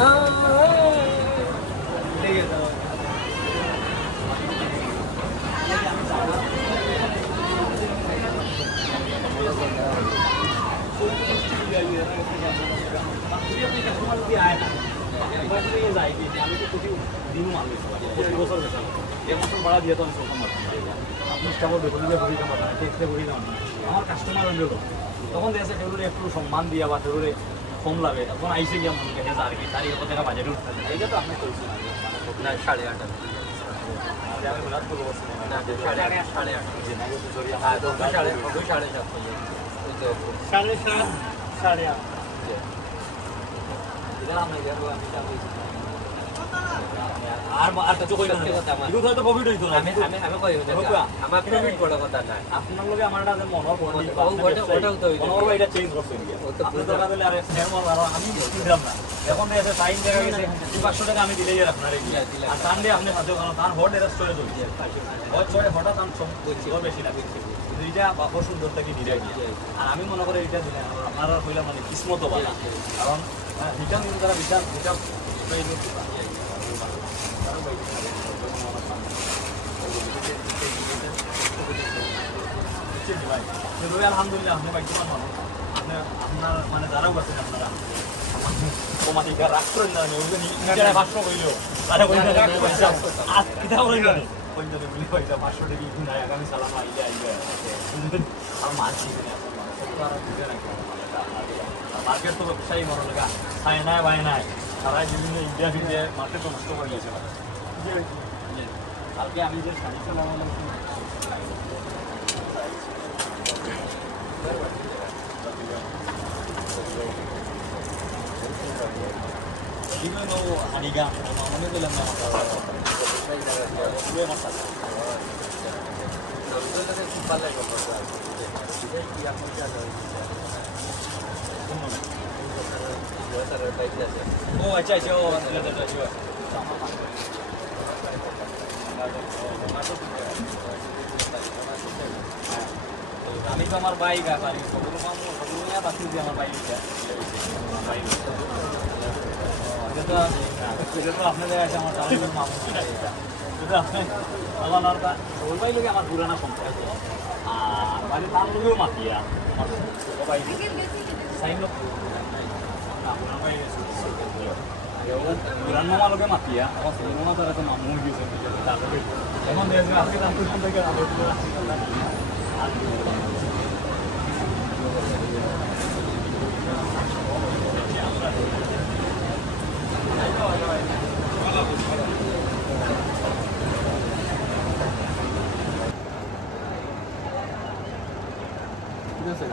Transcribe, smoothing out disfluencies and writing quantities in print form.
আমার কাস্টমার তখন দেখছে টেবিলে একটু সম্মান দিয়া বা টেবিলে কম লাগে তখন আইসে গিয়া মনে গেছে আর কি তার কত টাকা বাজেট উঠতে এইটা তো আপনি করছেন না 8.5 আমি বলার তো বলছি না 8.5 আর আর তো কই না এগুলো তো প্রফিট হইতো না আমি কই আমার প্রফিট বড় কথা না আপনার লগে আমার একটা মনোর ওটাও তো মনোর এটা চেঞ্জ করছে আপনি তো কাজে আরে ফেরমল আর আমি দিলাম না এখন এসে টাইম দেখা গেছে 500 টাকা আমি দিলেই আপনার আর সানডে আপনি হাতে কারণ তার হট এর স্টোরে চলছে হট ছয় হঠাৎ আমি সব বেশি না দুইটা বাপ সুন্দর থেকে দিলে আর আমি মনে করি এটা দিলেন আপনারা কইলা মানে কিসমত ভালো কারণ রিটার্ন কিন্তু তারা বিচার এটা আলহামদুলিল্লাহ আপনি বাইকমান মানুষ আপনার মানে যারাও আছেন আপনারা কমাটিকা রাগ করেন না নিজেরা 500 কইলেও তারা কইলে আজ কিতা করেন জানি পঞ্চায়েতে বলি পয়সা 500 টাকা কি নাই আগামী সালাম আইলে আর মানছি না মার্কেট তো ব্যবসায়ী মনে লাগা খায় নাই বাই নাই সারাই বিভিন্ন ইন্ডিয়া ফিন্ডিয়া মার্কেট তো নষ্ট করে গেছে কালকে আমি যে শাড়ি চালানো 이거는 아니가 어느 걸로 আমি তো আমার বাইক আছে সবগুলো বাকি দিয়ে আমার বাইক এটা তো আপনাদের আছে আমার তাহলে মামু এটা আপনি আমার ওই ভাই লোকে আমার পুরানা সম্পর্ক আর বাড়ি তার লোকেও মাতিয়া আমার সবাই সাইন পুরানো মালোকে মাতিয়া আমার পুরোনো তার একটা মামু গিয়েছে এখন আজকে তার থেকে ঠিক আছে